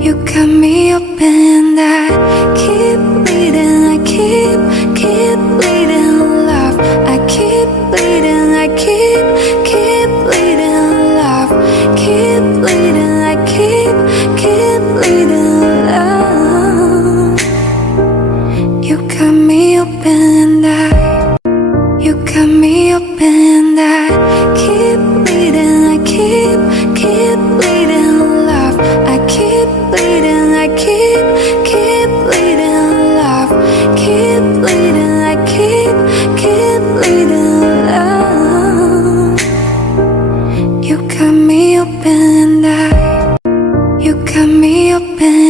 You cut me open and I keep bleeding, I keep bleeding love. I keep bleeding, I keep bleeding love. Keep bleeding, I keep bleeding love. You cut me open and you cut me open and I keep bleeding, I keep bleeding love. I keep bleeding, I keep bleeding love. Keep bleeding, I keep bleeding love. You cut me open and you cut me open.